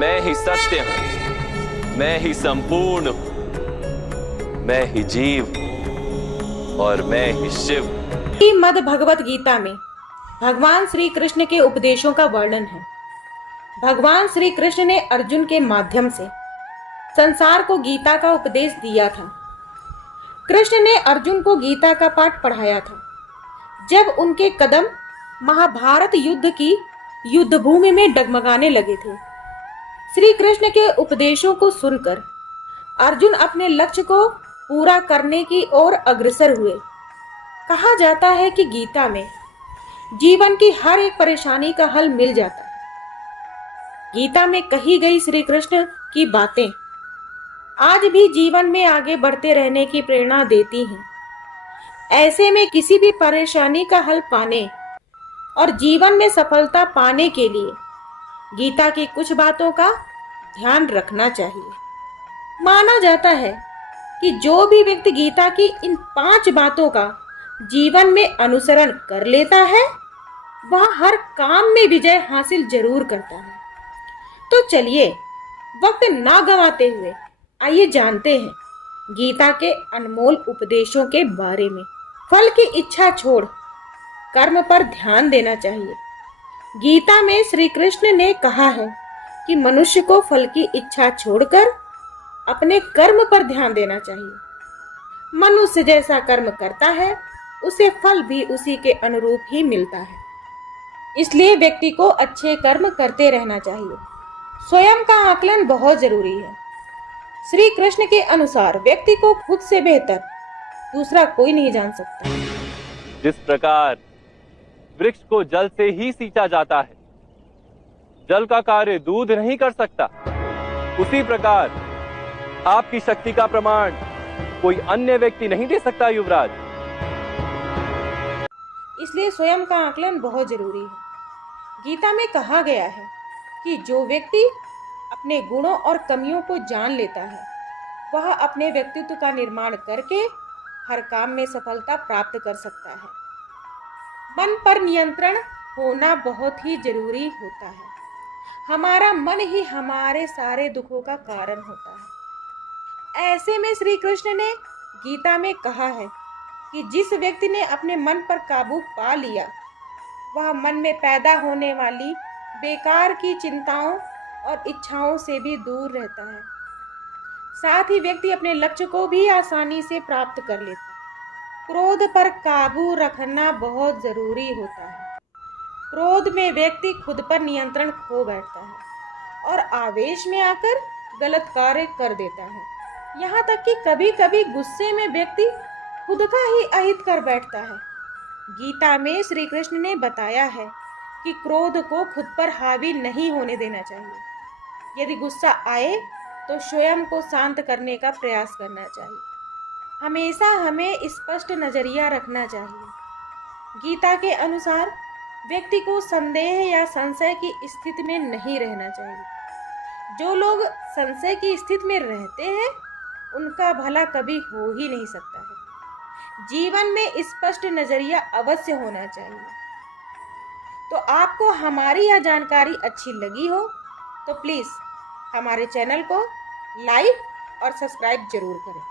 मैं ही सत्य हूं, मैं ही संपूर्ण हूं, मैं ही जीव और मैं ही शिव। श्रीमद् भगवत गीता में भगवान श्री कृष्ण के उपदेशों का वर्णन है। भगवान श्री कृष्ण ने अर्जुन के माध्यम से संसार को गीता का उपदेश दिया था। कृष्ण ने अर्जुन को गीता का पाठ पढ़ाया था जब उनके कदम महाभारत युद्ध की युद्ध भूमि में डगमगाने लगे थे। श्री कृष्ण के उपदेशों को सुनकर अर्जुन अपने लक्ष्य को पूरा करने की ओर अग्रसर हुए। कहा जाता है कि गीता में जीवन की हर एक परेशानी का हल मिल जाता है। गीता में कही गई श्री कृष्ण की बातें आज भी जीवन में आगे बढ़ते रहने की प्रेरणा देती हैं। ऐसे में किसी भी परेशानी का हल पाने और जीवन में सफलता पाने के लिए गीता की कुछ बातों का ध्यान रखना चाहिए। माना जाता है कि जो भी व्यक्ति गीता की इन 5 बातों का जीवन में अनुसरण कर लेता है वह हर काम में विजय हासिल जरूर करता है। तो चलिए वक्त ना गंवाते हुए आइए जानते हैं गीता के अनमोल उपदेशों के बारे में। फल की इच्छा छोड़ कर्म पर ध्यान देना चाहिए। गीता में श्री कृष्ण ने कहा है कि मनुष्य को फल की इच्छा छोड़कर अपने कर्म पर ध्यान देना चाहिए। मनुष्य जैसा कर्म करता है उसे फल भी उसी के अनुरूप ही मिलता है। इसलिए व्यक्ति को अच्छे कर्म करते रहना चाहिए। स्वयं का आकलन बहुत जरूरी है। श्री कृष्ण के अनुसार व्यक्ति को खुद से बेहतर दूसरा कोई नहीं जान सकता। जिस प्रकार वृक्ष को जल से ही सींचा जाता है, जल का कार्य दूध नहीं कर सकता, उसी प्रकार आपकी शक्ति का प्रमाण कोई अन्य व्यक्ति नहीं दे सकता युवराज। इसलिए स्वयं का आकलन बहुत जरूरी है। गीता में कहा गया है कि जो व्यक्ति अपने गुणों और कमियों को जान लेता है वह अपने व्यक्तित्व का निर्माण करके हर काम में सफलता प्राप्त कर सकता है। मन पर नियंत्रण होना बहुत ही जरूरी होता है। हमारा मन ही हमारे सारे दुखों का कारण होता है। ऐसे में श्री कृष्ण ने गीता में कहा है कि जिस व्यक्ति ने अपने मन पर काबू पा लिया वह मन में पैदा होने वाली बेकार की चिंताओं और इच्छाओं से भी दूर रहता है। साथ ही व्यक्ति अपने लक्ष्य को भी आसानी से प्राप्त कर लेता है। क्रोध पर काबू रखना बहुत जरूरी होता है। क्रोध में व्यक्ति खुद पर नियंत्रण खो बैठता है और आवेश में आकर गलत कार्य कर देता है। यहाँ तक कि कभी कभी गुस्से में व्यक्ति खुद का ही अहित कर बैठता है। गीता में श्री कृष्ण ने बताया है कि क्रोध को खुद पर हावी नहीं होने देना चाहिए। यदि गुस्सा आए तो स्वयं को शांत करने का प्रयास करना चाहिए। हमेशा हमें स्पष्ट नजरिया रखना चाहिए। गीता के अनुसार व्यक्ति को संदेह या संशय की स्थिति में नहीं रहना चाहिए। जो लोग संशय की स्थिति में रहते हैं उनका भला कभी हो ही नहीं सकता है। जीवन में स्पष्ट नजरिया अवश्य होना चाहिए। तो आपको हमारी यह जानकारी अच्छी लगी हो तो प्लीज़ हमारे चैनल को लाइक और सब्सक्राइब जरूर करें।